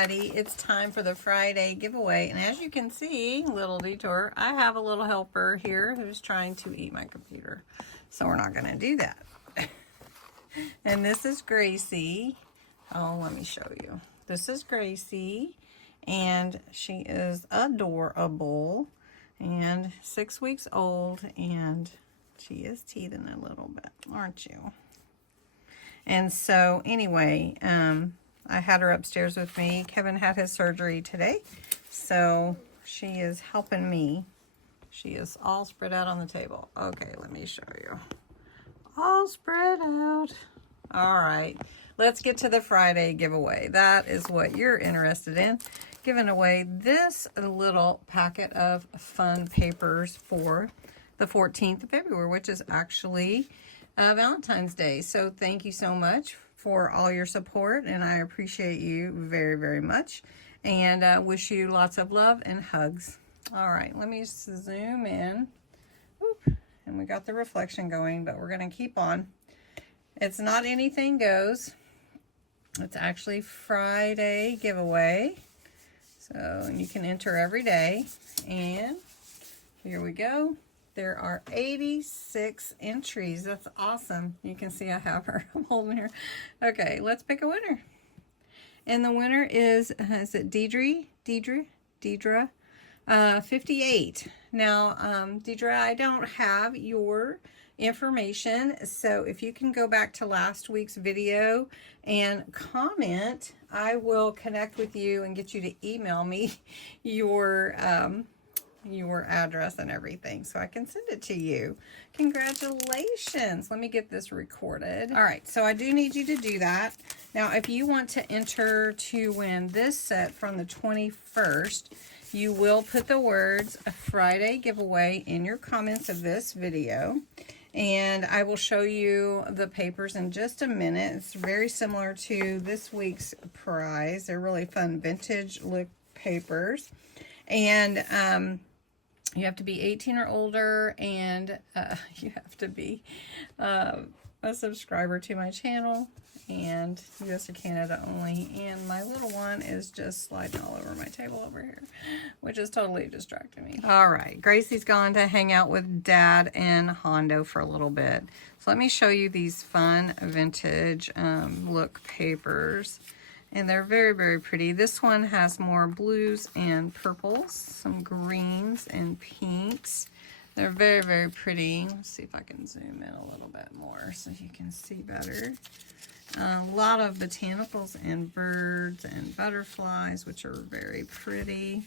everybody. It's time for the Friday giveaway. And as you can see, little detour, I have a little helper here who's trying to eat my computer. So we're not going to do that. And this is Gracie. Oh, let me show you. This is Gracie. And she is adorable. And 6 weeks old. And she is teething a little bit, aren't you? And so anyway, I had her upstairs with me. Kevin had his surgery today, so she is helping me. She is all spread out on the table. Okay, let me show you. All spread out. All right, let's get to the Friday giveaway. That is what you're interested in. Giving away this little packet of fun papers for the 14th of February, which is actually Valentine's Day. So thank you so much for all your support, and I appreciate you very, very much, and wish you lots of love and hugs. All right, let me zoom in. Oop, and we got the reflection going, but we're going to keep on. It's not anything goes. It's actually Friday giveaway. So you can enter every day, and here we go. There are 86 entries. That's awesome. You can see I have her. I'm holding her. Okay, let's pick a winner. And the winner is it Deidre 58. Now, Deidre, I don't have your information, so if you can go back to last week's video and comment, I will connect with you and get you to email me your address and everything so I can send it to you. Congratulations. Let me get this recorded. All right, so I do need you to do that. Now, if you want to enter to win this set from the 21st, you will put the words "a Friday giveaway" in your comments of this video. And I will show you the papers in just a minute. It's very similar to this week's prize. They're really fun vintage look papers. And you have to be 18 or older, and you have to be a subscriber to my channel, and US or Canada only. And my little one is just sliding all over my table over here, which is totally distracting me. All right, Gracie's gone to hang out with Dad and Hondo for a little bit. So let me show you these fun vintage look papers. And they're very, very pretty. This one has more blues and purples, some greens and pinks. They're very, very pretty. Let's see if I can zoom in a little bit more so you can see better. A lot of botanicals and birds and butterflies, which are very pretty.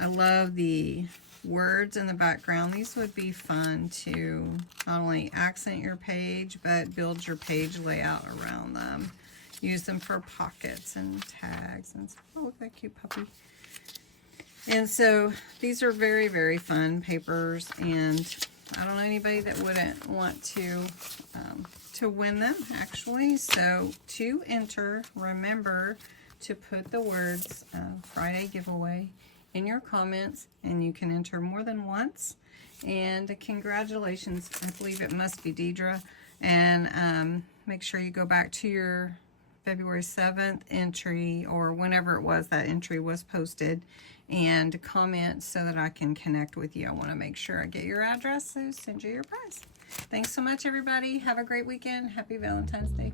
I love the words in the background. These would be fun to not only accent your page, but build your page layout around them. Use them for pockets and tags. And oh, look at that cute puppy. And so these are very, very fun papers, and I don't know anybody that wouldn't want to win them, actually. So to enter, remember to put the words Friday giveaway in your comments, and you can enter more than once. And congratulations. I believe it must be Deidre. And make sure you go back to your February 7th entry, or whenever it was that entry was posted, and comment so that I can connect with you. I want to make sure I get your address, so send you your prize. Thanks so much, everybody. Have a great weekend. Happy Valentine's Day.